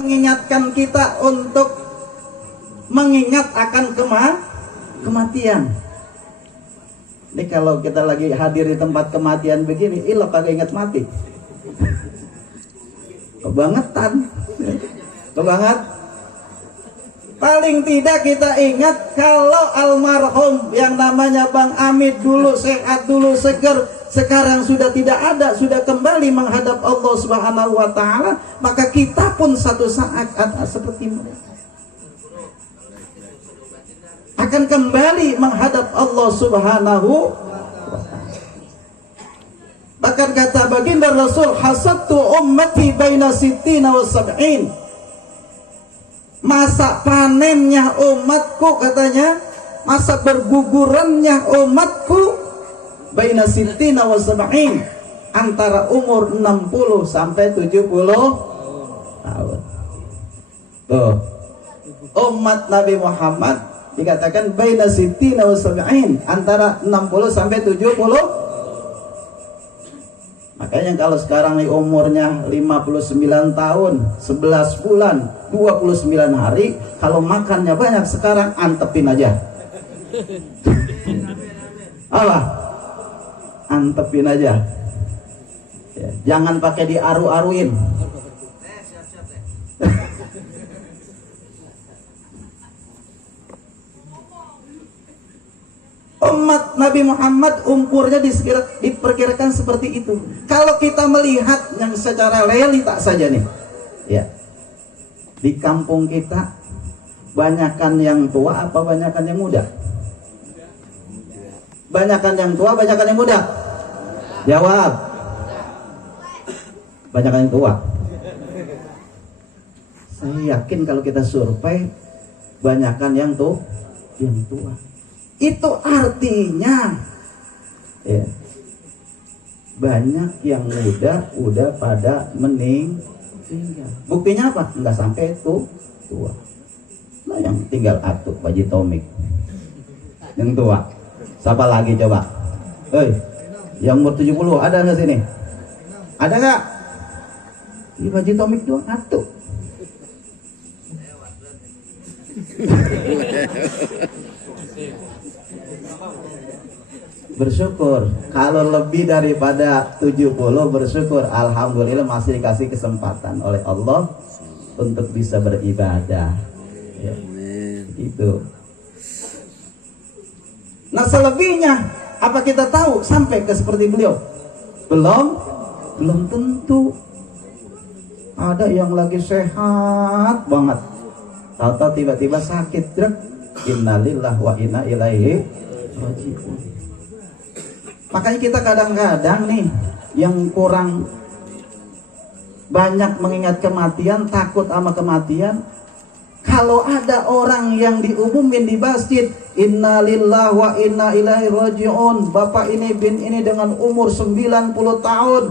mengingatkan kita untuk mengingat akan kematian. Ini kalau kita lagi hadir di tempat kematian begini, lo kagak ingat mati. Kebangetan. Kebanget. Paling tidak kita ingat kalau almarhum yang namanya Bang Amit dulu sehat, dulu seger, sekarang sudah tidak ada, sudah kembali menghadap Allah Subhanahu wa taala, maka kita pun satu saat seperti mereka akan kembali menghadap Allah Subhanahu wa taala. Bahkan kata baginda Rasul, hasattu ummati baina sittina wa sab'in. Masa panennya umatku, katanya, masa bergugurannya umatku baina sittina wa sab'in, antara umur 60 sampai 70 tahun. Tuh, umat Nabi Muhammad dikatakan baina sittina wa sab'in, antara 60 sampai 70. Makanya kalau sekarang nih umurnya 59 tahun, 11 bulan, 29 hari, kalau makannya banyak sekarang antepin aja. Apa? Antepin aja. Ya, jangan pakai diaru-aruin. Umat Nabi Muhammad umurnya diperkirakan seperti itu. Kalau kita melihat yang secara realita saja nih, ya, di kampung kita banyakan yang tua apa banyakan yang muda? Banyakan yang tua, banyakan yang muda? Jawab. Banyakan yang tua. Saya yakin kalau kita survei banyakan yang tua. Itu artinya ya, banyak yang muda udah pada meninggal. Buktinya apa? Enggak sampai itu tua. Nah, yang tinggal atuh Haji Tomik yang tua. Siapa lagi coba? Yang umur 70 ada nggak sini? Ada nggak? Di Haji Tomik doang atuh. Bersyukur kalau lebih daripada 70, bersyukur, alhamdulillah masih dikasih kesempatan oleh Allah untuk bisa beribadah ya, itu. Nah selebihnya apa kita tahu sampai ke seperti beliau? Belum tentu. Ada yang lagi sehat banget, tahu-tahu tiba-tiba sakit, innalillahi wa inna ilaihi raji'un. Makanya kita kadang-kadang nih yang kurang banyak mengingat kematian, takut sama kematian. Kalau ada orang yang diumumin di masjid, innalillahi wa inna ilaihi raji'un, bapak ini bin ini dengan umur 90 tahun.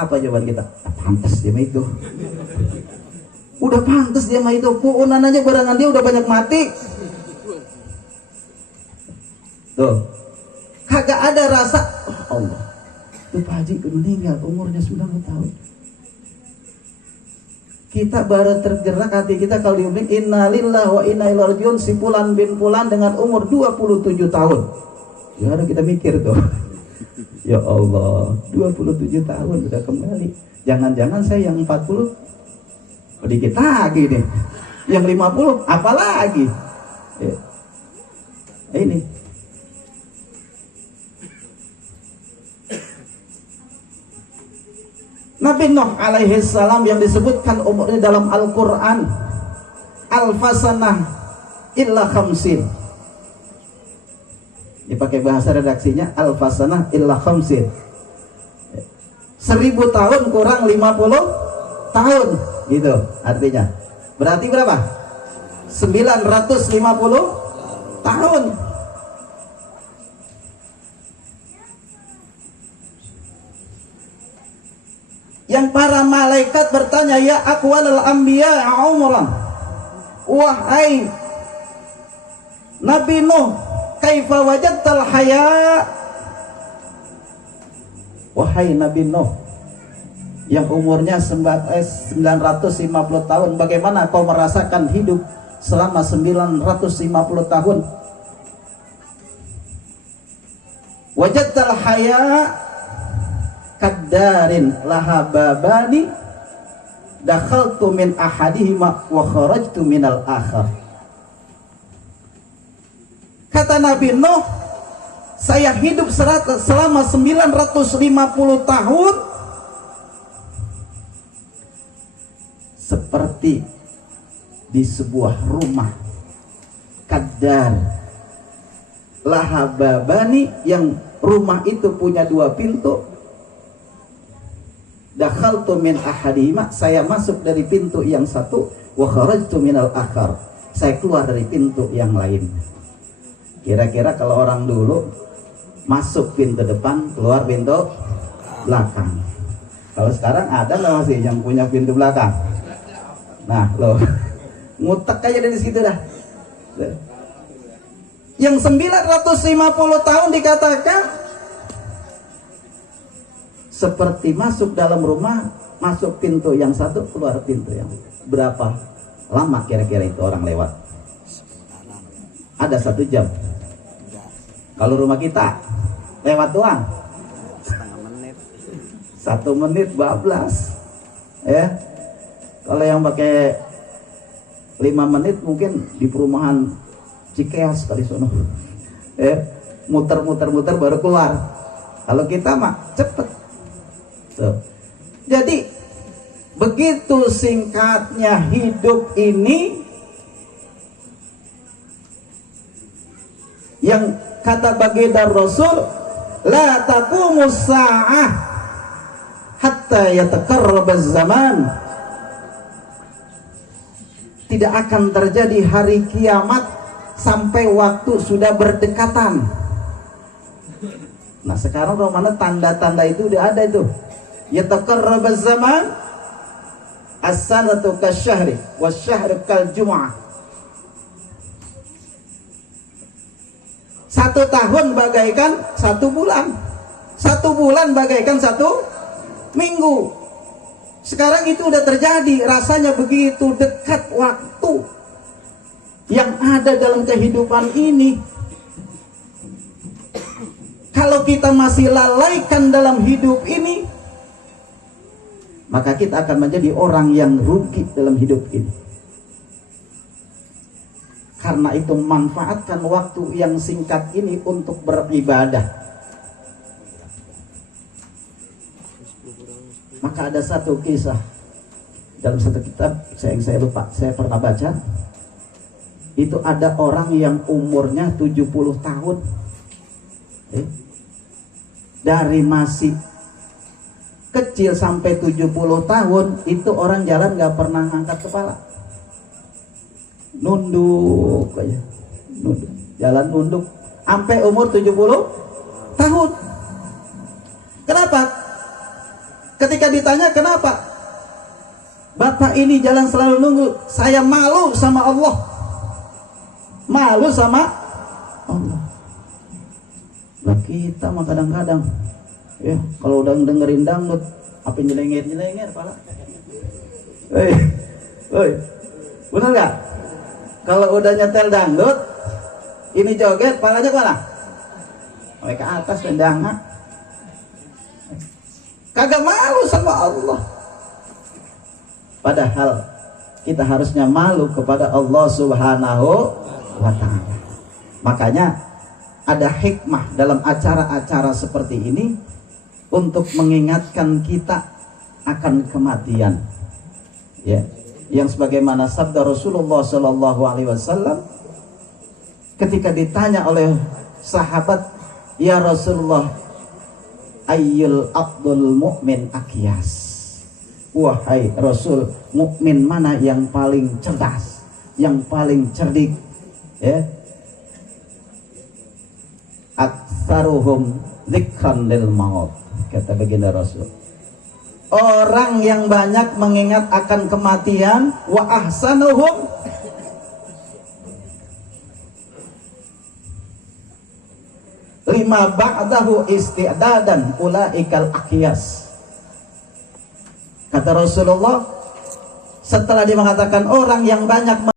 Apa jawaban kita? Pantas dia mah itu. Udah pantas dia mah itu. Puunan aja barangan dia udah banyak mati. Tuh. Kagak ada rasa, oh Allah, itu Pak Haji meninggal umurnya 90 tahun. Kita baru tergerak hati kita kalau diumumin innalillahi wa inna ilaihi raji'un, si Fulan bin Fulan dengan umur 27 tahun. Ya ada kita mikir tuh. Ya Allah, 27 tahun udah kembali. Jangan-jangan saya yang 40 sedikit lagi nih. Yang 50 apalagi? Ya. Ini Nabi Nuh alaihi salam yang disebutkan umurnya dalam Al-Quran alfasanah illa khamsin. Dipakai bahasa redaksinya alfasanah illa khamsin. 1000 tahun kurang 50 tahun gitu artinya. Berarti berapa? 950 tahun. Yang para malaikat bertanya, ya aqwalal anbiya umran, wahai Nabi Nuh, kaifa wajadtal haya? Wahai Nabi Nuh, yang umurnya 950 tahun. Bagaimana kau merasakan hidup selama 950 tahun? Wajadtal haya kaddarin laha babani dakhaltu min ahadihima wa kharajtu minal akhar. Kata Nabi Nuh, saya hidup selama 950 tahun seperti di sebuah rumah kaddar laha babani, yang rumah itu punya dua pintu. Dakhaltu min ahadihima, saya masuk dari pintu yang satu, wa kharajtu minal akhar, saya keluar dari pintu yang lain. Kira-kira kalau orang dulu masuk pintu depan, keluar pintu belakang. Kalau sekarang ada nggak masih yang punya pintu belakang? Nah, loh, ngutek aja dari situ dah. Yang 950 tahun dikatakan seperti masuk dalam rumah, masuk pintu yang satu, keluar pintu yang berapa lama kira-kira itu orang lewat? Ada 1 jam. Kalau rumah kita lewat doang setengah menit, 1 menit bablas ya. Kalau yang pakai 5 menit mungkin di perumahan Cikeas kali sono muter-muter baru keluar. Kalau kita mah cepet. Jadi begitu singkatnya hidup ini, yang kata baginda Rasul, la taqumus sa'ah hatta yataqarrabaz zaman. Tidak akan terjadi hari kiamat sampai waktu sudah berdekatan. Nah, sekarang mana tanda-tanda itu udah ada itu. Yataqarrabaz zaman, as-sanatu kasyahri wasyahru kal jumu'ah. 1 tahun bagaikan 1 bulan, 1 bulan bagaikan 1 minggu. Sekarang itu udah terjadi, rasanya begitu dekat waktu yang ada dalam kehidupan ini. Kalau kita masih lalaikan dalam hidup ini, maka kita akan menjadi orang yang rugi dalam hidup ini. Karena itu manfaatkan waktu yang singkat ini untuk beribadah. Maka ada satu kisah dalam satu kitab, saya lupa, saya pernah baca. Itu ada orang yang umurnya 70 tahun. Dari masih kecil sampai 70 tahun, itu orang jalan gak pernah ngangkat kepala. Nunduk aja, nunduk, jalan nunduk sampai umur 70 tahun. Kenapa? Ketika ditanya kenapa, Bapak ini jalan selalu nunggu. Saya malu sama Allah, malu sama Allah. Nah, kita mah kadang-kadang ya kalau udah dengerin dangdut, apa nyelengir pala. Bener gak? Kalau udah nyetel dangdut, ini joget, palanya kemana? Sampai ke atas, pendanga. Kagak malu sama Allah. Padahal kita harusnya malu kepada Allah Subhanahu wa ta'ala. Makanya ada hikmah dalam acara-acara seperti ini untuk mengingatkan kita akan kematian. Ya. Yang sebagaimana sabda Rasulullah Sallallahu Alaihi Wasallam ketika ditanya oleh sahabat, ya Rasulullah, ayyul abdul mu'min akyas, wahai Rasul, mukmin mana yang paling cerdas, yang paling cerdik? Ya, aktsaruhum dzikran lil maut, kata baginda Rasul, orang yang banyak mengingat akan kematian. Wa ahsanuhum lima ba'dahu isti'dadan ulaikal aqyas. Kata Rasulullah, setelah dia mengatakan orang yang banyak